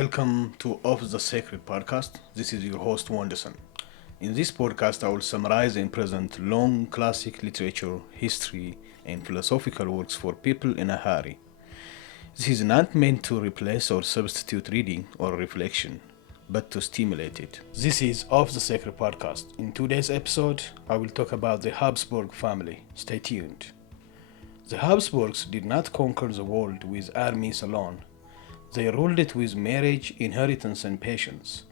Welcome to Of the Sacred podcast. This is your host Wondesen. In this podcast, I will summarize and present long classic literature, history, and philosophical works for people in a hurry. This is not meant to replace or substitute reading or reflection, but to stimulate it. This is Of the Sacred podcast. In today's episode, I will talk about the Habsburg family. Stay tuned. The Habsburgs did not conquer the world with armies alone. They ruled it with marriage, inheritance, and patience.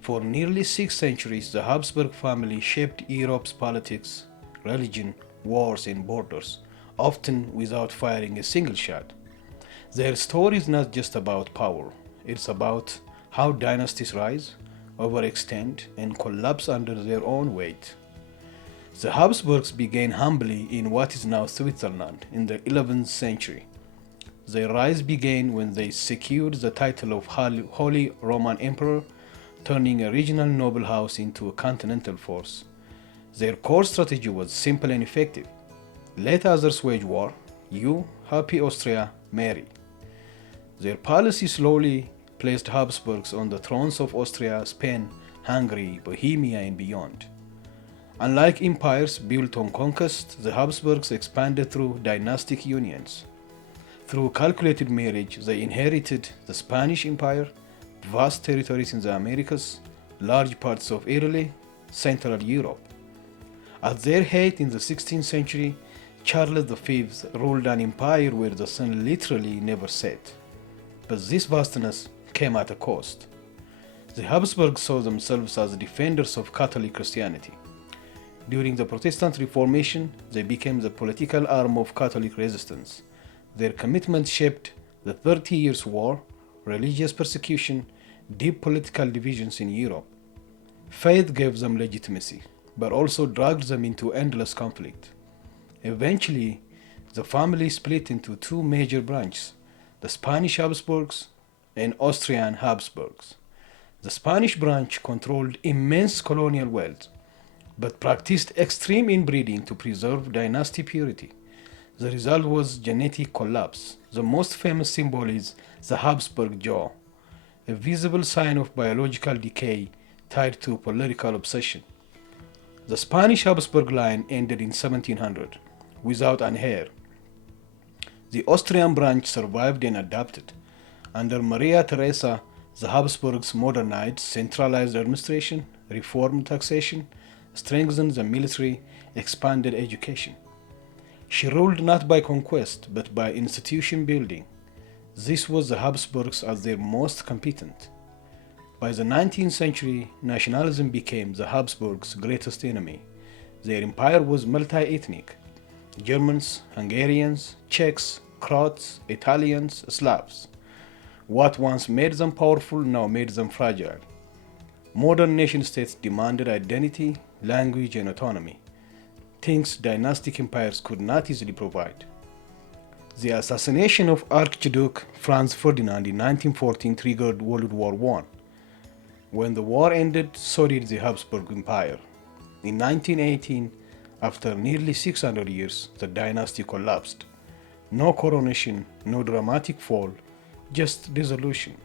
For nearly 6 centuries, the Habsburg family shaped Europe's politics, religion, wars, and borders, often without firing a single shot. Their story is not just about power, it's about how dynasties rise, overextend, and collapse under their own weight. The Habsburgs began humbly in what is now Switzerland in the 11th century. Their rise began when they secured the title of Holy Roman Emperor, turning a regional noble house into a continental force. Their core strategy was simple and effective. Let others wage war, you, happy Austria, marry. Their policy slowly placed Habsburgs on the thrones of Austria, Spain, Hungary, Bohemia, and beyond. Unlike empires built on conquest, the Habsburgs expanded through dynastic unions. Through calculated marriage, they inherited the Spanish Empire, vast territories in the Americas, large parts of Italy, Central Europe. At their height in the 16th century, Charles V ruled an empire where the sun literally never set. But this vastness came at a cost. The Habsburgs saw themselves as defenders of Catholic Christianity. During the Protestant Reformation, they became the political arm of Catholic resistance. Their commitment shaped the 30 Years' War, religious persecution, deep political divisions in Europe. Faith gave them legitimacy, but also dragged them into endless conflict. Eventually, the family split into two major branches, the Spanish Habsburgs and Austrian Habsburgs. The Spanish branch controlled immense colonial wealth, but practiced extreme inbreeding to preserve dynasty purity. The result was genetic collapse. The most famous symbol is the Habsburg jaw, a visible sign of biological decay tied to political obsession. The Spanish Habsburg line ended in 1700, without an heir. The Austrian branch survived and adapted. Under Maria Theresa, the Habsburgs modernized centralized administration, reformed taxation, strengthened the military, expanded education. She ruled not by conquest, but by institution building. This was the Habsburgs at their most competent. By the 19th century, nationalism became the Habsburgs' greatest enemy. Their empire was multi-ethnic. Germans, Hungarians, Czechs, Croats, Italians, Slavs. What once made them powerful now made them fragile. Modern nation-states demanded identity, language, and autonomy, things dynastic empires could not easily provide. The assassination of Archduke Franz Ferdinand in 1914 triggered World War I. When the war ended, so did the Habsburg Empire. In 1918, after nearly 600 years, the dynasty collapsed. No coronation, no dramatic fall, just dissolution.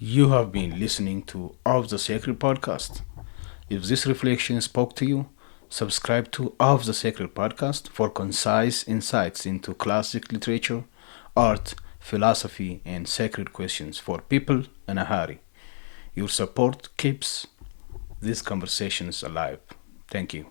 You have been listening to Of the Sacred podcast. If this reflection spoke to you, subscribe to Of the Sacred podcast for concise insights into classic literature, art, philosophy, and sacred questions for people in a hurry. Your support keeps these conversations alive. Thank you.